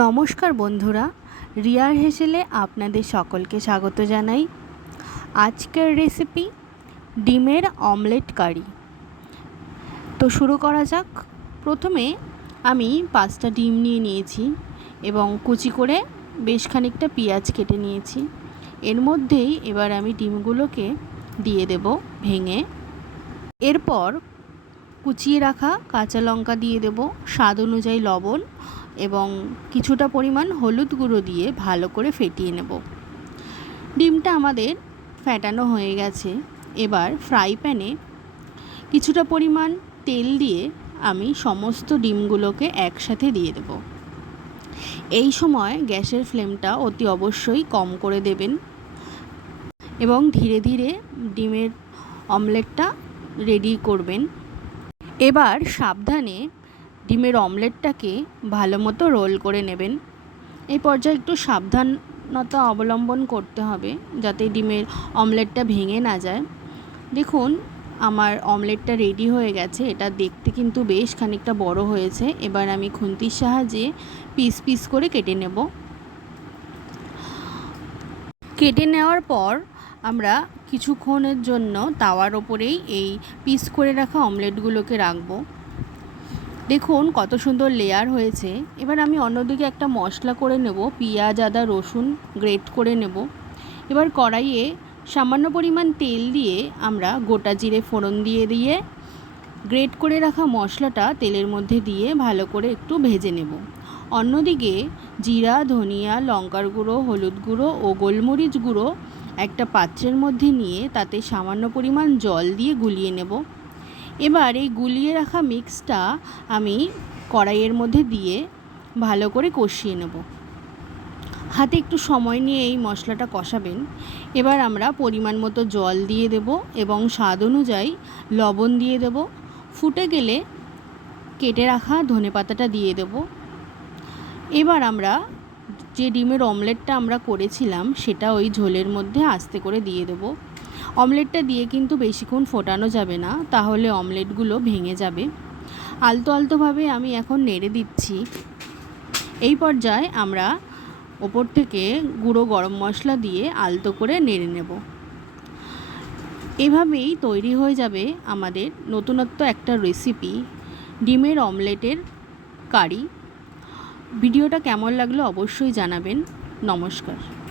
নমস্কার বন্ধুরা, রিয়ার হেসেলে আপনাদের সকলকে স্বাগত জানাই। আজকের রেসিপি ডিমের অমলেট কারি তো শুরু করা যাক। প্রথমে আমি পাঁচটা ডিম নিয়ে নিয়েছি এবং কুচি করে বেশ খানিকটা পেঁয়াজ কেটে নিয়েছি। এর মধ্যেই এবার আমি ডিমগুলোকে দিয়ে দেব ভেঙে। এরপর কুচিয়ে রাখা কাঁচা লঙ্কা দিয়ে দেব, স্বাদ অনুযায়ী লবণ এবং কিছুটা পরিমাণ হলুদ গুঁড়ো দিয়ে ভালো করে ফেটিয়ে নেব। ডিমটা আমাদের ফ্যাটানো হয়ে গেছে। এবার ফ্রাই প্যানে কিছুটা পরিমাণ তেল দিয়ে আমি সমস্ত ডিমগুলোকে একসাথে দিয়ে দেব। এই সময় গ্যাসের ফ্লেমটা অতি অবশ্যই কম করে দেবেন এবং ধীরে ধীরে ডিমের অমলেটটা রেডি করবেন। এবার সাবধানে ডিমের অমলেটটাকে ভালো মতো রোল করে নেবেন। এই পর্যায়ে একটু সাবধানতা অবলম্বন করতে হবে যাতে ডিমের অমলেটটা ভেঙে না যায়। দেখুন, আমার অমলেটটা রেডি হয়ে গেছে। এটা দেখতে কিন্তু বেশ খানিকটা বড় হয়েছে। এবার আমি খুন্তির সাহায্যে পিস পিস করে কেটে নেব। কেটে নেওয়ার পর আমরা কিছুক্ষণের জন্য তাওয়ার ওপরেই এই পিস করে রাখা অমলেটগুলোকে রাখব। দেখুন কত সুন্দর লেয়ার হয়েছে। এবার আমি অন্যদিকে একটা মশলা করে নেব, পেঁয়াজ, আদা, রসুন গ্রেট করে নেব। এবার কড়াইয়ে সামান্য পরিমাণ তেল দিয়ে আমরা গোটা জিরে ফোড়ন দিয়ে দিয়ে গ্রেট করে রাখা মশলাটা তেলের মধ্যে দিয়ে ভালো করে একটু ভেজে নেব। অন্যদিকে জিরা, ধনিয়া, লঙ্কার গুঁড়ো, হলুদ গুঁড়ো ও গোলমরিচ গুঁড়ো একটা পাত্রের মধ্যে নিয়ে তাতে সামান্য পরিমাণ জল দিয়ে গুলিয়ে নেব। এবার এই গুলিয়ে রাখা মিক্সটা আমি কড়াইয়ের মধ্যে দিয়ে ভালো করে কষিয়ে নেব। হাতে একটু সময় নিয়ে এই মশলাটা কষাবেন। এবার আমরা পরিমাণ মতো জল দিয়ে দেব এবং স্বাদ অনুযায়ী লবণ দিয়ে দেব। ফুটে গেলে কেটে রাখা ধনে পাতাটা দিয়ে দেব। এবার আমরা যে ডিমের অমলেটটা আমরা করেছিলাম, সেটা ওই ঝোলের মধ্যে আস্তে করে দিয়ে দেবো। অমলেটটা দিয়ে কিন্তু বেশিক্ষণ ফোটানো যাবে না, তাহলে অমলেটগুলো ভেঙে যাবে। আলতো আলতোভাবে আমি এখন নেড়ে দিচ্ছি। এই পর্যায়ে আমরা ওপর থেকে গুঁড়ো গরম মশলা দিয়ে আলতো করে নেড়ে নেব। এভাবেই তৈরি হয়ে যাবে আমাদের নতুনত্ব একটা রেসিপি ডিমের অমলেটের কারি। ভিডিওটা কেমন লাগল অবশ্যই জানাবেন। নমস্কার।